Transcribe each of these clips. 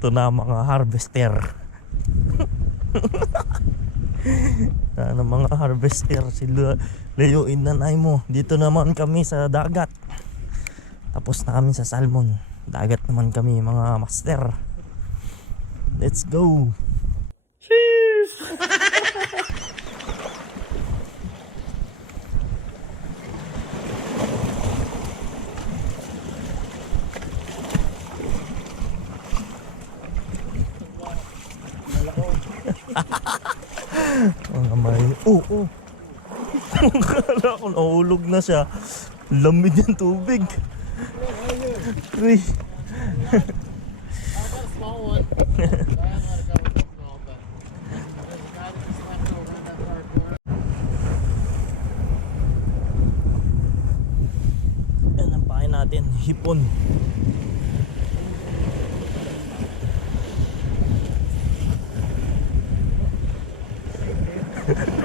Ito na mga harvester. Sana mga harvester sila layuin na mo. Dito naman kami sa dagat. Tapos na kami sa salmon. Dagat naman kami mga master. Let's go. Oh, oh. Akala ko nahulog na siya. Lamig ng tubig. Uy. Yan ang pain natin. Hipon. Kabuhay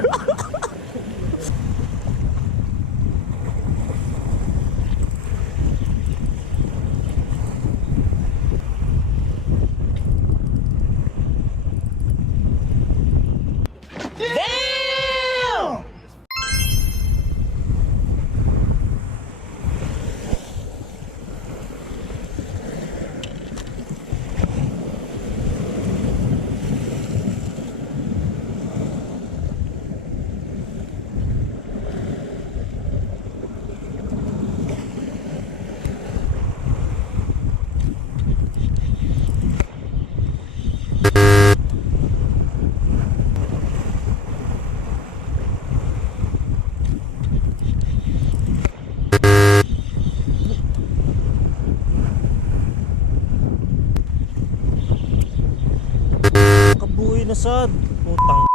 na sad. Utang.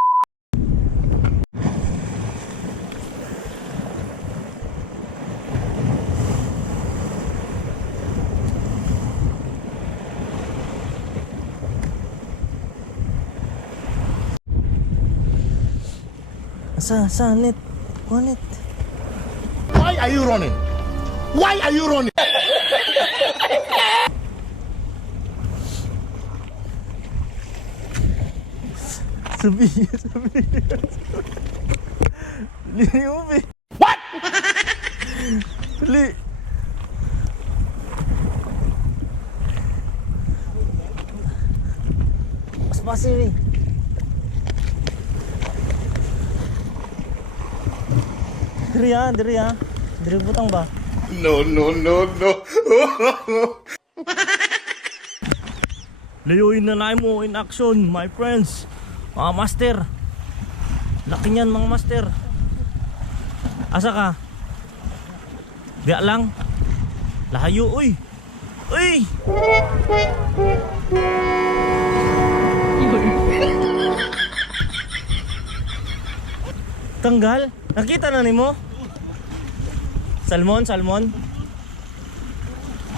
Sa, sa, net. Kuha net. Why are you running? Why are you running? Sabi sabi. Dali mo, be. What? Dali. Mas basi, be. Diri ha, diri ha. Diri butang ba? No, no, no, no. Layuin na na mo in action, my friends. Mga master. Laki niyan, mga master. Asa ka? Diya lang. Lahayo, uy. Uy! Tanggal? Nakita na ni mo? Salmon, salmon.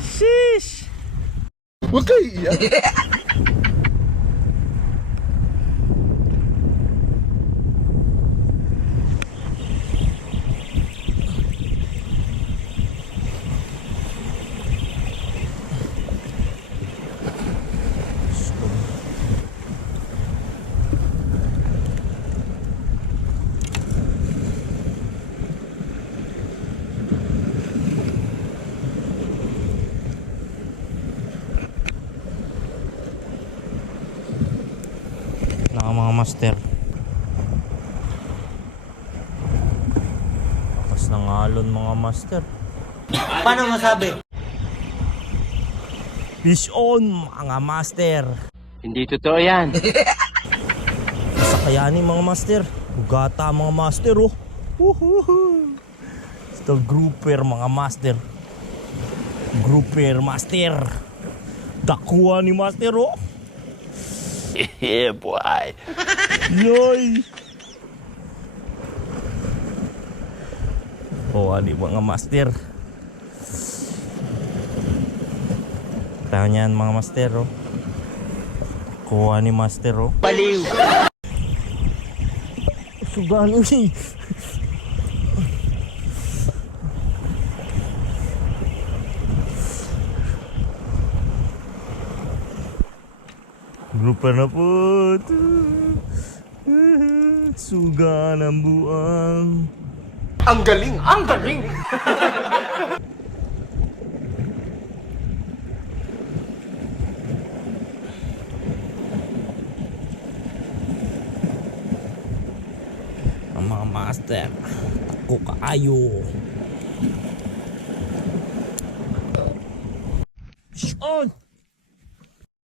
Sheesh! Huwag kayo iiyak. Master. Tapos nangalon mga master. Paano masabi? Fish on mga master. Hindi totoo yan. Masakayanin mga master. Ugata mga master oh. Woohoo! Ito grouper mga master. Grouper master. Dakuha ni master oh. Yeah, boy. Yoy! Oh, ani mga master. Tahan yan mga master, oh. Kuha ni master, oh. Baliw. Sugan uy. Grupa na po. Suga ng buang. Ang galing! Ang galing! Ang mga master. Tako kaayo. On!